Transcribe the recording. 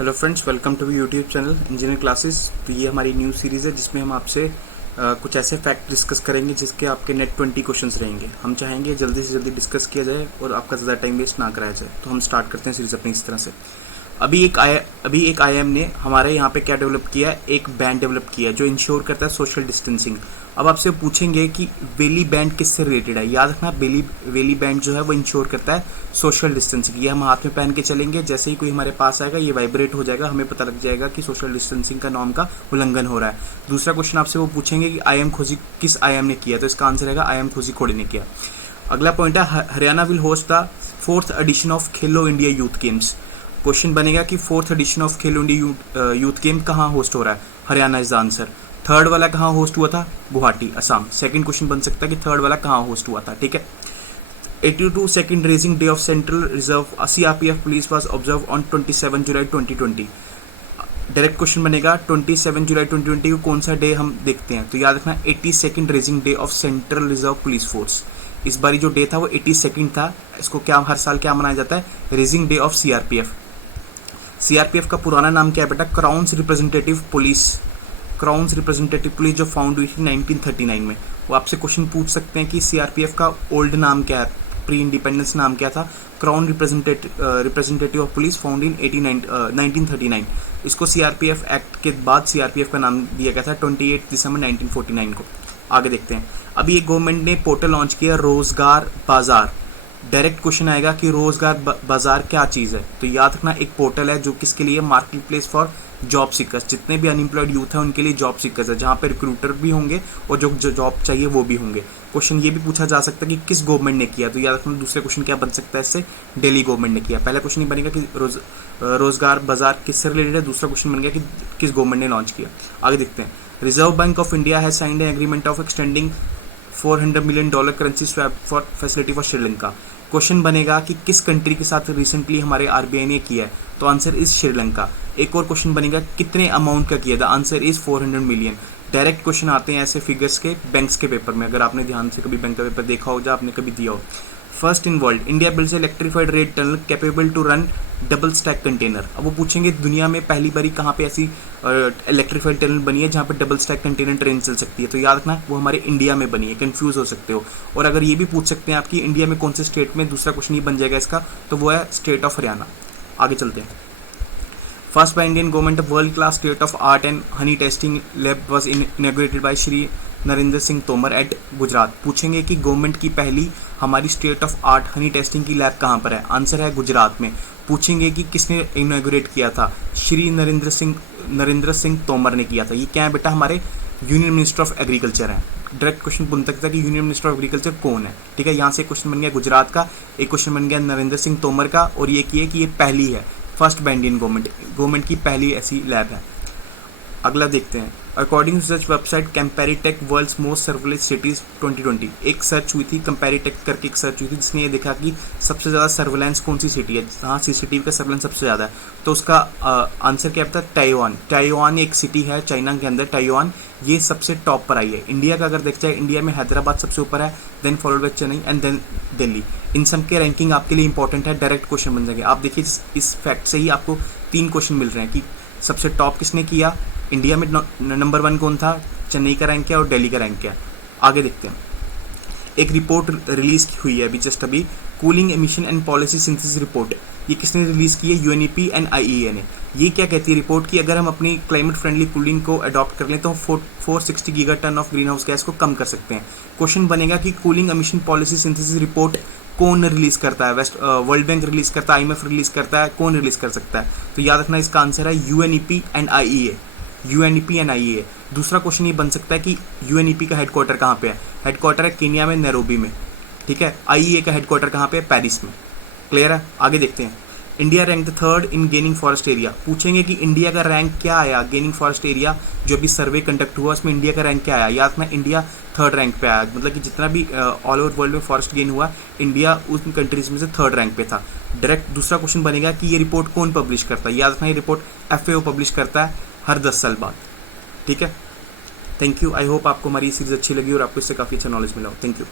Hello friends, welcome to YouTube channel engineer classes. तो ये हमारी न्यू सीरीज़ है जिसमें हम आपसे कुछ ऐसे फैक्ट डिस्कस करेंगे जिसके आपके नेट 20 क्वेश्चंस रहेंगे। हम चाहेंगे जल्दी से जल्दी डिस्कस किया जाए और आपका ज़्यादा टाइम वेस्ट ना कराया जाए। तो हम स्टार्ट करते हैं सीरीज़ अपनी इस तरह से। अभी एक आईआईएम ने हमारे यहाँ पे क्या डेवलप किया है, एक बैंड डेवलप किया है जो इंश्योर करता है सोशल डिस्टेंसिंग। अब आपसे पूछेंगे कि वेली बैंड किससे रिलेटेड है। याद रखना, वेली बैंड जो है वो इंश्योर करता है सोशल डिस्टेंसिंग। ये हम हाथ में पहन के चलेंगे, जैसे ही कोई हमारे पास आएगा ये वाइब्रेट हो जाएगा, हमें पता लग जाएगा कि सोशल डिस्टेंसिंग का नॉर्म का उल्लंघन हो रहा है। दूसरा क्वेश्चन आपसे वो पूछेंगे कि आईएम खोजी किस आईएम ने किया, तो इसका आंसर रहेगा आईएम खोजी खोड़े ने किया। अगला पॉइंट है Haryana will host the 4th edition of Khelo India youth games. Question बनेगा कि 4th edition of Khelo India youth game कहाँ होस्ट हो रहा है। Haryana is the answer. Third वाला कहाँ होस्ट हुआ था, गुवाहाटी असम। सेकंड क्वेश्चन बन सकता है कि थर्ड वाला कहाँ होस्ट हुआ था। ठीक है। 82 second raising day of central reserve CRPF police was observe on 27 July 2020। Direct question बनेगा 27 जुलाई 2020 को कौन सा डे हम देखते हैं। तो याद रखना 82nd raising day of central reserve police force. इस बारी जो डे था वो 82nd था। इसको क्या हर साल क्या मनाया जाता है, raising day of CRPF. CRPF का पुराना नाम क्या है बेटा, crowns representative police. Crowns representative police जो फाउंड हुई थी 1939 में। वो आपसे क्वेश्चन पूछ सकते हैं कि सीआरपीएफ का ओल्ड नाम क्या है, प्री इंडिपेंडेंस नाम क्या था। Crown representative of police found in 1939। इसको सीआरपीएफ एक्ट के बाद सीआरपीएफ का नाम दिया गया था 28 दिसंबर 1949 को। आगे देखते हैं। अभी एक गवर्नमेंट ने पोर्टल लॉन्च किया रोजगार बाजार। डायरेक्ट क्वेश्चन आएगा कि रोजगार बाजार क्या चीज़ है। तो याद रखना एक पोर्टल है जो किसके लिए, market place for job seekers. जितने भी अनएम्प्लॉयड यूथ है उनके लिए जॉब सीकर्स है, जहाँ पे रिक्रूटर भी होंगे और जो जॉब चाहिए वो भी होंगे। क्वेश्चन ये भी पूछा जा सकता है कि किस गवर्नमेंट ने किया। तो याद रखना दूसरे क्वेश्चन क्या बन सकता है इससे, दिल्ली गवर्नमेंट ने किया। पहला क्वेश्चन ये बनेगा कि रोजगार बाजार किससे रिलेटेड है। दूसरा क्वेश्चन बन गया कि किस गवर्नमेंट ने लॉन्च किया। आगे देखते हैं। Reserve bank of India has signed an agreement of extending $400 million currency swap for facility for Sri Lanka. Question बनेगा कि किस कंट्री के साथ रिसेंटली हमारे आरबीआई ने किया है। तो आंसर इज श्रीलंका। एक और क्वेश्चन बनेगा कितने अमाउंट का किया, the answer is 400 million. Direct question आते हैं ऐसे फिगर्स के बैंक्स के पेपर में, अगर आपने ध्यान से कभी बैंक का पेपर देखा हो या आपने कभी दिया हो। First in world India builds electrified rail tunnel capable to run double stack container. अब वो पूछेंगे दुनिया में पहली बारी कहाँ पे ऐसी इलेक्ट्रिफाइड टनल बनी है जहाँ पे डबल स्टैक कंटेनर ट्रेन चल सकती है। तो याद रखना वो हमारे इंडिया में बनी है, कंफ्यूज हो सकते हो। और अगर ये भी पूछ सकते हैं आपकी इंडिया में कौन से स्टेट में, दूसरा क्वेश्चन ये बन जाएगा इसका, तो वो है स्टेट ऑफ हरियाणा। आगे चलते हैं। First by Indian government world class state of art and honey testing lab was inaugurated by Shri Narendra Singh Tomar at Gujarat. पूछेंगे कि गवर्नमेंट की पहली हमारी state of art honey testing की लैब कहाँ पर है। आंसर है गुजरात में। पूछेंगे कि किसने इनॉग्रेट किया था, श्री नरेंद्र सिंह तोमर ने किया था। ये क्या है बेटा, हमारे यूनियन मिनिस्टर ऑफ एग्रीकल्चर है। डायरेक्ट क्वेश्चन बन सकता है कि यूनियन मिनिस्टर ऑफ एग्रीकल्चर कौन है। ठीक है, यहाँ से क्वेश्चन बन गया गुजरात का, एक क्वेश्चन बन गया नरेंद्र सिंह तोमर का, और ये कि ये पहली है, फर्स्ट बाय इंडियन गवर्नमेंट की पहली ऐसी लैब है। अगला देखते हैं। According to such website Comparitech world's most surveillance cities 2020। एक सर्च हुई थी, कंपैरिटेक करके एक सर्च हुई थी जिसने ये देखा कि सबसे ज़्यादा सर्विलेंस कौन सी सिटी है, जहाँ सीसीटीवी का सर्विलेंस सबसे ज़्यादा है। तो उसका आंसर क्या था, ताइवान। ताइवान एक सिटी है चाइना के अंदर, ताइवान ये सबसे टॉप पर आई है। इंडिया का अगर देखा जाए, इंडिया में हैदराबाद सबसे ऊपर है, then followed by Chennai and then Delhi. इन सब के रैंकिंग आपके लिए इंपॉर्टेंट है, डायरेक्ट क्वेश्चन बन जाएंगे। आप देखिए इस फैक्ट से ही आपको 3 क्वेश्चन मिल रहे हैं कि सबसे टॉप किसने किया, इंडिया में नंबर 1 कौन था, चेन्नई का रैंक क्या और दिल्ली का रैंक क्या। आगे देखते हैं। एक रिपोर्ट रिलीज हुई है अभी cooling emission and policy synthesis report. ये किसने रिलीज की है, यूएनईपी एंड आईईए ने। ये क्या कहती है रिपोर्ट कि अगर हम अपनी क्लाइमेट फ्रेंडली कूलिंग को अडॉप्ट कर लें तो 460 gigaton of green house gas को कम कर सकते हैं। क्वेश्चन बनेगा कि cooling emission policy synthesis report कौन रिलीज करता है, वर्ल्ड बैंक रिलीज करता है, आईएमएफ रिलीज करता है, कौन रिलीज कर सकता है। तो याद रखना इसका आंसर है UNEP and IEA. UNEP and IEA. दूसरा क्वेश्चन ये बन सकता है कि यूएनईपी का हेडक्वार्टर कहाँ पे है। हेडक्वार्टर है केन्या में, नैरोबी में। ठीक है। आईईए का हेडक्वार्टर कहाँ पे है, पेरिस में। क्लियर है। आगे देखते हैं। India rank third in gaining forest area. पूछेंगे कि इंडिया का रैंक क्या आया, गेनिंग फॉरेस्ट एरिया जो अभी सर्वे कंडक्ट हुआ उसमें इंडिया का रैंक क्या आया। याद रखना इंडिया 3rd रैंक पे आया, मतलब कि जितना भी ऑल ओवर वर्ल्ड में फॉरेस्ट गेन हुआ, इंडिया उन कंट्रीज में से 3rd रैंक पे था। डायरेक्ट दूसरा क्वेश्चन बनेगा कि ये रिपोर्ट कौन पब्लिश करता है। याद रखना ये रिपोर्ट FAO पब्लिश करता है हर 10 साल बाद। ठीक है। Thank you. आई होप आपको हमारी सीरीज अच्छी लगी और आपको इससे काफ़ी अच्छा नॉलेज मिला हो। Thank you.